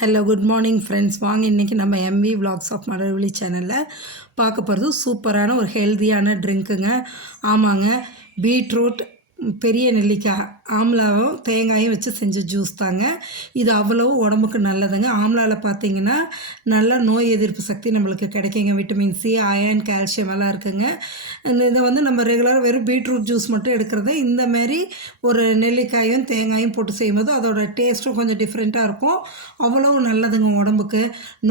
Hello good morning friends. வாங்க இன்றைக்கி நம்ம எம்வி விலாக்ஸ் ஆஃப் மலர்விழி சேனலில் பார்க்க போகிறது சூப்பரான ஒரு ஹெல்த்தியான ட்ரிங்க்குங்க. ஆமாங்க, பீட்ரூட், பெரிய நெல்லிக்காய், ஆம்லாவும் தேங்காயும் வச்சு செஞ்ச ஜூஸ் தாங்க. இது அவ்வளோ உடம்புக்கு நல்லதுங்க. ஆம்லாவில் பார்த்திங்கன்னா நல்ல நோய் எதிர்ப்பு சக்தி நம்மளுக்கு கிடைக்குங்க. விட்டமின் சி, அயர்ன், கால்சியம் எல்லாம் இருக்குங்க. இதை வந்து நம்ம ரெகுலராக வெறும் பீட்ரூட் ஜூஸ் மட்டும் எடுக்கிறத இந்தமாரி ஒரு நெல்லிக்காயும் தேங்காயும் போட்டு செய்யும்போது அதோட டேஸ்ட்டும் கொஞ்சம் டிஃப்ரெண்ட்டாக இருக்கும். அவ்வளோ நல்லதுங்க உடம்புக்கு.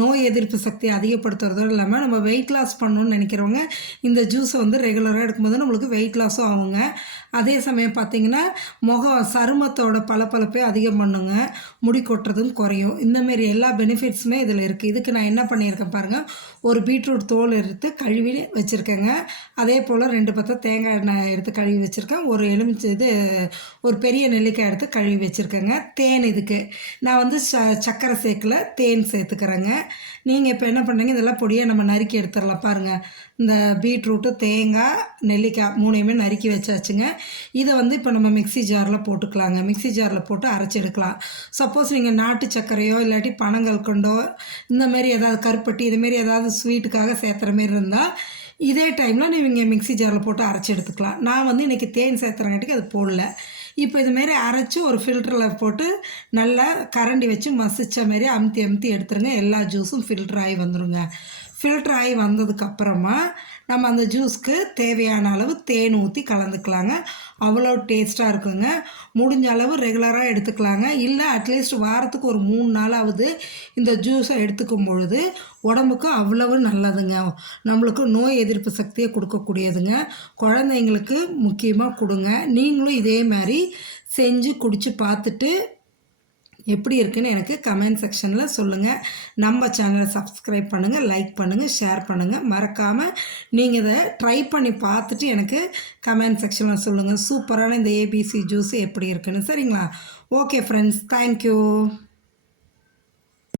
நோய் எதிர்ப்பு சக்தி அதிகப்படுத்துறதோடு இல்லாமல் நம்ம வெயிட் லாஸ் பண்ணணும்னு நினைக்கிறவங்க இந்த ஜூஸை வந்து ரெகுலராக எடுக்கும்போது நம்மளுக்கு வெயிட் லாஸும் ஆகுங்க. அதே சமயம் பார்த்திங்கன்னா சருமத்தோட பளபளப்பே அதிகம் பண்ணுங்க, முடி கொட்டுறதும் குறையும். இந்தமாரி எல்லா பெனிஃபிட்ஸுமே இதில் இருக்குது. இதுக்கு நான் என்ன பண்ணியிருக்கேன் பாருங்கள். ஒரு பீட்ரூட் தோல் எடுத்து கழுவி வச்சுருக்கேங்க. அதே போல் 2 பத்த தேங்காய் எண்ணெய் எடுத்து கழுவி வச்சுருக்கேன். ஒரு பெரிய நெல்லிக்காய் எடுத்து கழுவி வச்சுருக்கேங்க. தேன் இதுக்கு நான் வந்து சர்க்கரை சேர்க்கல, தேன் சேர்த்துக்கிறேங்க. நீங்கள் இப்போ என்ன பண்ணுறீங்க, இதெல்லாம் பொடியாக நம்ம நறுக்கி எடுத்துடலாம் பாருங்கள். இந்த பீட்ரூட்டு, தேங்காய், நெல்லிக்காய் 3யுமே நறுக்கி வச்சாச்சுங்க. இதை வந்து இப்போ நம்ம மிக்ஸி ஜாரில் போட்டுக்கலாங்க. மிக்ஸி ஜாரில் போட்டு அரைச்சி எடுக்கலாம். சப்போஸ் நீங்கள் நாட்டு சர்க்கரையோ இல்லாட்டி பனங்கல்கண்டோ இந்தமாரி ஏதாவது கருப்பட்டி இதுமாரி ஏதாவது ஸ்வீட்டுக்காக சேர்த்துற மாரி இருந்தால் இதே டைமில் நீங்கள் மிக்ஸி ஜாரில் போட்டு அரைச்சி எடுத்துக்கலாம். நான் வந்து இன்றைக்கி தேன் சேர்த்துறங்காட்டிக்கு அது போடல. இப்போ இதுமாரி அரைச்சி ஒரு ஃபில்டரில் போட்டு நல்லா கரண்டி வச்சு மசித்த மாரி அமுத்தி எடுத்துருங்க. எல்லா ஜூஸும் ஃபில்டர் ஆகி வந்துடுங்க. ஃபில்டர் ஆகி வந்ததுக்கப்புறமா நம்ம அந்த ஜூஸ்க்கு தேவையான அளவு தேன் ஊற்றி கலந்துக்கலாங்க. அவ்வளோ டேஸ்ட்டாக இருக்குங்க. முடிஞ்ச அளவு ரெகுலராக எடுத்துக்கலாங்க. இல்லை அட்லீஸ்ட் வாரத்துக்கு ஒரு 3 நாளாவது இந்த ஜூஸை எடுத்துக்கும் பொழுது உடம்புக்கு அவ்வளவு நல்லதுங்க. நம்மளுக்கு நோய் எதிர்ப்பு சக்தியை கொடுக்கக்கூடியதுங்க. குழந்தைங்களுக்கு முக்கியமாக கொடுங்க. நீங்களும் இதே மாதிரி செஞ்சு குடித்து பார்த்துட்டு எப்படி இருக்குன்னு எனக்கு கமெண்ட் செக்ஷனில் சொல்லுங்கள். நம்ம சேனலை சப்ஸ்கிரைப் பண்ணுங்கள், லைக் பண்ணுங்கள், ஷேர் பண்ணுங்கள். மறக்காமல் நீங்கள் இதை ட்ரை பண்ணி பார்த்துட்டு எனக்கு கமெண்ட் செக்ஷனில் சொல்லுங்கள். சூப்பரான இந்த ஏபிசி ஜூஸ் எப்படி இருக்குன்னு. சரிங்களா? Okay friends, thank you.